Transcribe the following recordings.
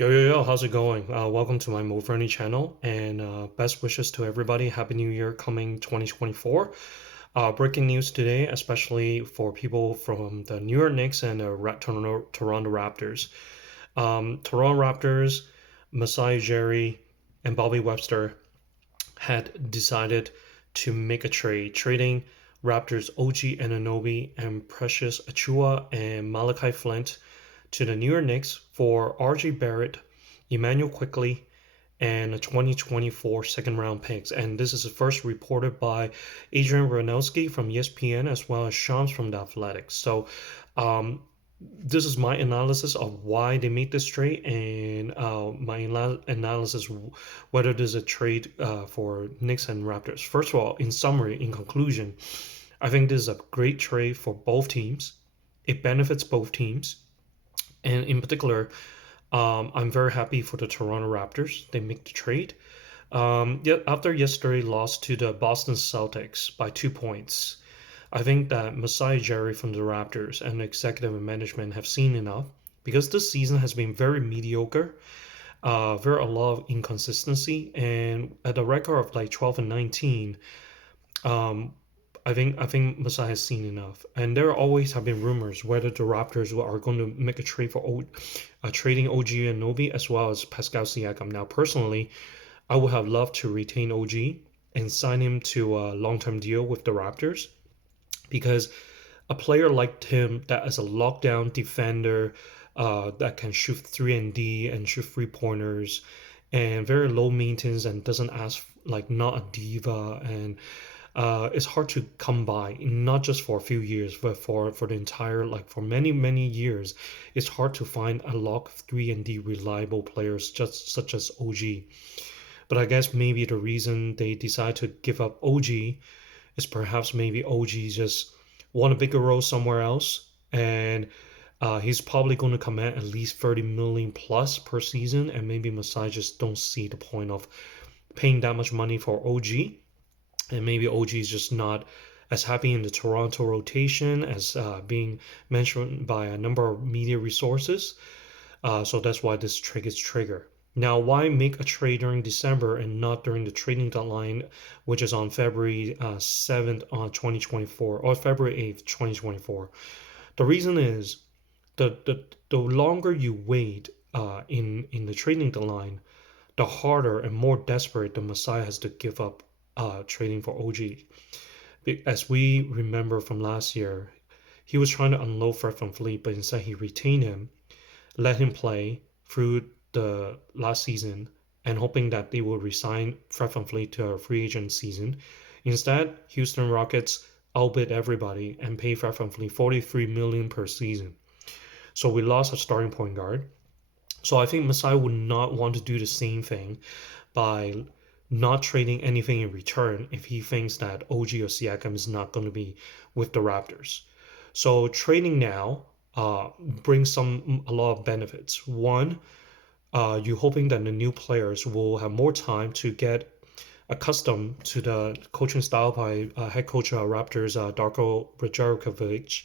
Yo, how's it going? Welcome to my Mo Fernie channel and best wishes to everybody. Happy New Year coming 2024. Breaking news today, especially for people from the New York Knicks and the Toronto Raptors. Toronto Raptors, Masai Ujiri, and Bobby Webster had decided to make a trade, trading Raptors OG Anunoby and Precious Achua and Malachi Flint to the New York Knicks for RJ Barrett, Emmanuel Quickly, and a 2024 second round picks. And this is first reported by Adrian Ranowski from ESPN as well as Shams from The Athletics. So um, this is my analysis of why they made this trade and my analysis whether there's a trade for Knicks and Raptors. First of all, in summary, in conclusion, I think this is a great trade for both teams. It benefits both teams. And in particular, I'm very happy for the Toronto Raptors. They make the trade. Yet after yesterday lost to the Boston Celtics by 2 points, I think that Masai Ujiri from the Raptors and the executive and management have seen enough because this season has been very mediocre, very a lot of inconsistency, and at a record of like 12 and 19, um, I think Masai has seen enough, and there always have been rumors whether the Raptors are going to make a trade for trading OG and Nobi as well as Pascal Siakam. Now, personally, I would have loved to retain OG and sign him to a long-term deal with the Raptors because a player like him that is a lockdown defender that can shoot 3 and D and shoot 3 pointers and very low maintenance and doesn't ask like not a diva and it's hard to come by, not just for a few years, but for the entire like for many years. It's hard to find a lock 3 and D reliable players just such as OG. But I guess maybe the reason they decide to give up OG is perhaps maybe OG just want a bigger role somewhere else, and he's probably going to command at least 30 million plus per season, and maybe Masai just don't see the point of paying that much money for OG, and maybe OG is just not as happy in the Toronto rotation as being mentioned by a number of media resources. So that's why this trade is triggered. Now, why make a trade during December and not during the trading deadline, which is on February 7th on 2024 or February 8th, 2024? The reason is the longer you wait in the trading deadline, the harder and more desperate the Messiah has to give up trading for OG. As we remember from last year, he was trying to unload Fred from Fleet, but instead he retained him, let him play through the last season, and hoping that they will resign Fred Van Fleet to a free agent season. Instead, Houston Rockets outbid everybody and pay Fred Van Fleet 43 million per season. So we lost a starting point guard. So I think Masai would not want to do the same thing by not trading anything in return if he thinks that OG or Siakam is not going to be with the Raptors. So trading now brings a lot of benefits. One, you're hoping that the new players will have more time to get accustomed to the coaching style by head coach Raptors Darko Rajakovic,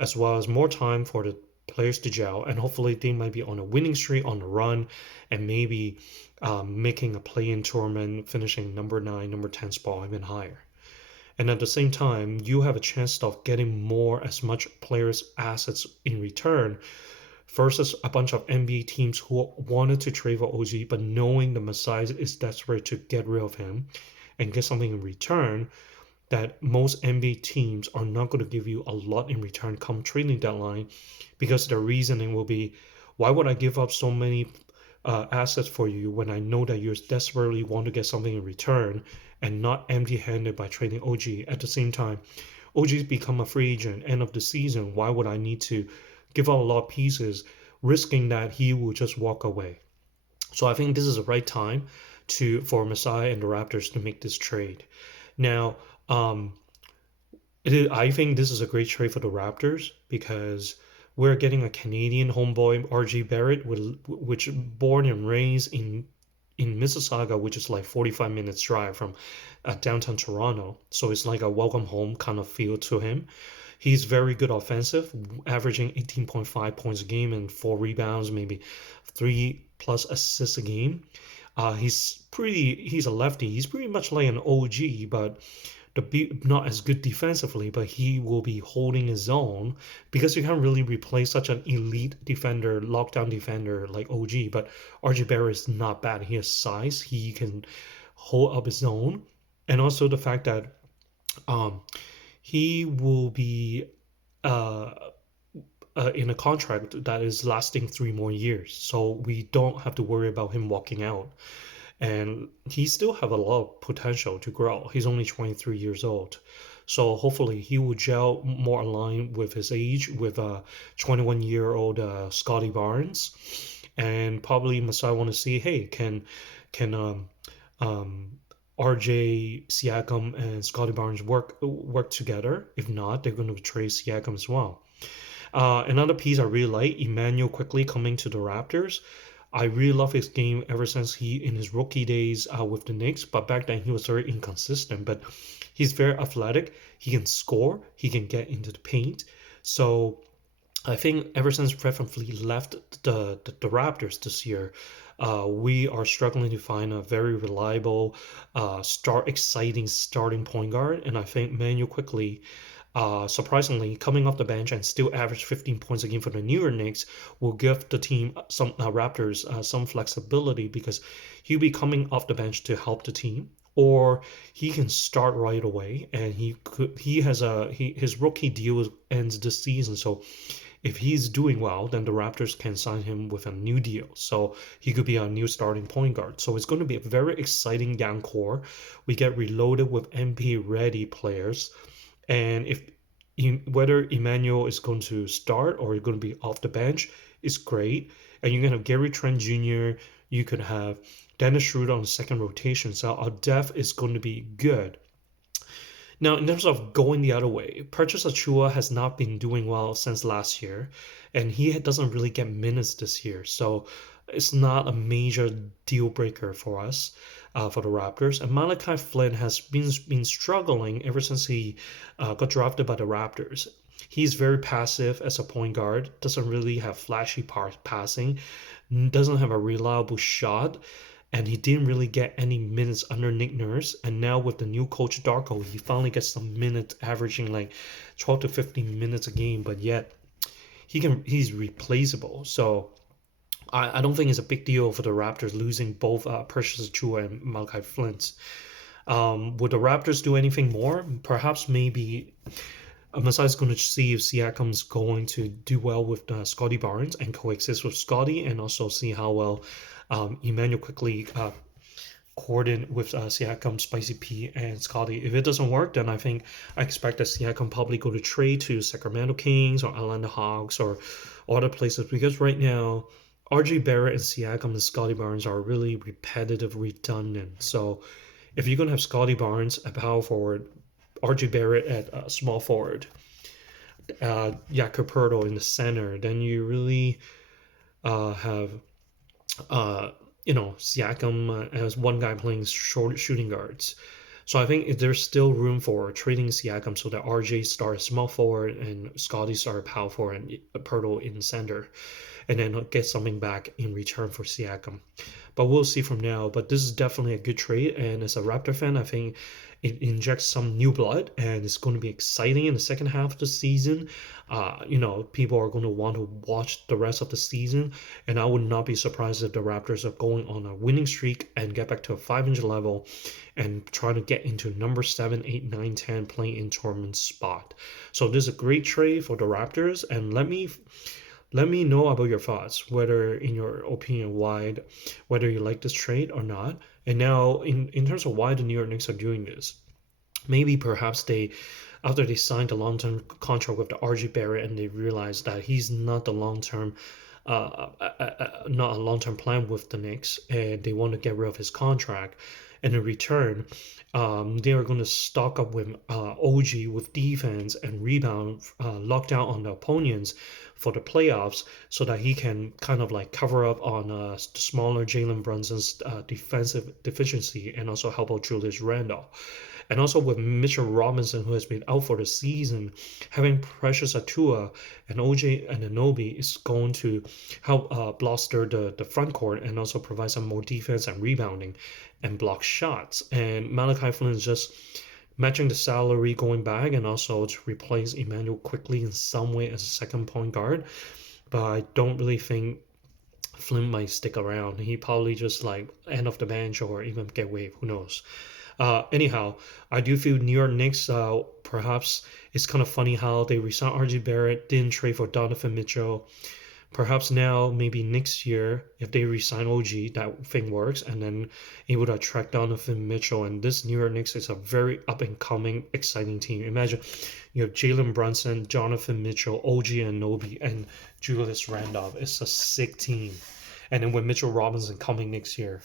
as well as more time for the players to gel, and hopefully they might be on a winning streak, on a run, and maybe making a play-in tournament, finishing number 9, number 10 spot, even higher. And at the same time, you have a chance of getting more as much players' assets in return versus a bunch of NBA teams who wanted to trade for OG, but knowing the Messiah is desperate to get rid of him and get something in return, that most NBA teams are not going to give you a lot in return come trading deadline because the reasoning will be, why would I give up so many assets for you when I know that you desperately want to get something in return and not empty handed by trading OG? At the same time, OG's become a free agent end of the season. Why would I need to give up a lot of pieces, risking that he will just walk away? So I think this is the right time for Masai and the Raptors to make this trade. Now, I think this is a great trade for the Raptors because we're getting a Canadian homeboy, RJ Barrett, which born and raised in Mississauga, which is like 45 minutes drive from downtown Toronto. So it's like a welcome home kind of feel to him. He's very good offensive, averaging 18.5 points a game and 4 rebounds, maybe 3+ assists a game. He's a lefty. He's pretty much like an OG, but not as good defensively, but he will be holding his own because you can't really replace such an elite defender, lockdown defender like OG. But RJ Barrett is not bad. He has size. He can hold up his own, and also the fact that um, he will be uh, in a contract that is lasting 3 more years, so we don't have to worry about him walking out. And he still have a lot of potential to grow. He's only 23 years old. So hopefully he will gel more aligned with his age with a 21-year-old Scotty Barnes. And probably Masai want to see, hey, can um, RJ Siakam and Scotty Barnes work together? If not, they're going to trade Siakam as well. Another piece I really like, Emmanuel quickly coming to the Raptors. I really love his game ever since he in his rookie days with the Knicks, but back then he was very inconsistent. But he's very athletic. He can score. He can get into the paint. So I think ever since Fred VanVleet left the Raptors this year, we are struggling to find a very reliable, exciting starting point guard. And I think Manuel quickly surprisingly, coming off the bench and still average 15 points a game for the New York Knicks will give the team some Raptors some flexibility because he'll be coming off the bench to help the team, or he can start right away. And his rookie deal ends this season, so if he's doing well, then the Raptors can sign him with a new deal. So he could be a new starting point guard. So it's going to be a very exciting young core. We get reloaded with MP ready players, and if whether Emmanuel is going to start or going to be off the bench is great. And you can have Gary Trent Jr., you could have Dennis Schroeder on the second rotation. So our depth is going to be good. Now, in terms of going the other way, Precious Achua has not been doing well since last year, and he doesn't really get minutes this year. So it's not a major deal breaker for us, for the Raptors. And Malachi Flynn has been struggling ever since he got drafted by the Raptors. He's very passive as a point guard, doesn't really have flashy passing, doesn't have a reliable shot, and he didn't really get any minutes under Nick Nurse. And now with the new coach Darko, he finally gets some minutes, averaging like 12 to 15 minutes a game. But yet he's replaceable. So I don't think it's a big deal for the Raptors losing both Precious Achua and Malachi Flint. Would the Raptors do anything more? Perhaps maybe Masai's going to see if Siakam's going to do well with Scotty Barnes and coexist with Scotty, and also see how well Emmanuel quickly coordinate with Siakam, Spicy P, and Scotty. If it doesn't work, then I expect that Siakam probably go to trade to Sacramento Kings or Atlanta Hawks or other places, because right now RJ Barrett and Siakam and Scotty Barnes are really repetitive, redundant. So if you're going to have Scotty Barnes at power forward, RJ Barrett at small forward, Jakob Poeltl in the center, then you really have Siakam as one guy playing short shooting guards. So I think there's still room for trading Siakam so that RJ starts small forward and Scotty starts power forward and Poeltl in center, and then get something back in return for Siakam. But we'll see from now. But this is definitely a good trade, and as a Raptor fan, I think it injects some new blood, and it's going to be exciting in the second half of the season. People are going to want to watch the rest of the season, and I would not be surprised if the Raptors are going on a winning streak and get back to a 500 level and trying to get into number 7, 8, 9, 10 playing in tournament spot. So this is a great trade for the Raptors, and let me know about your thoughts, whether in your opinion whether you like this trade or not. And now in terms of why the New York Knicks are doing this, maybe perhaps after they signed a long-term contract with the RJ Barrett and they realized that he's not the long-term not a long-term plan with the Knicks, and they want to get rid of his contract. And in return, they are going to stock up with OG with defense and rebound, lock down on the opponents for the playoffs, so that he can kind of like cover up on the smaller Jalen Brunson's defensive deficiency, and also help out Julius Randle. And also with Mitchell Robinson, who has been out for the season, having Precious Atua and OJ Anunoby is going to help bolster the front court and also provide some more defense and rebounding and block shots. And Malachi Flynn is just matching the salary going back and also to replace Emmanuel quickly in some way as a second point guard. But I don't really think Flynn might stick around. He probably just like end off the bench or even get waived. Who knows? Anyhow, I do feel New York Knicks. Perhaps it's kind of funny how they resigned RJ Barrett, didn't trade for Donovan Mitchell. Perhaps now, maybe next year, if they resign OG, that thing works, and then able to attract Donovan Mitchell. And this New York Knicks is a very up and coming, exciting team. Imagine you have Jalen Brunson, Jonathan Mitchell, OG Anunoby, and Julius Randolph. It's a sick team. And then with Mitchell Robinson coming next year.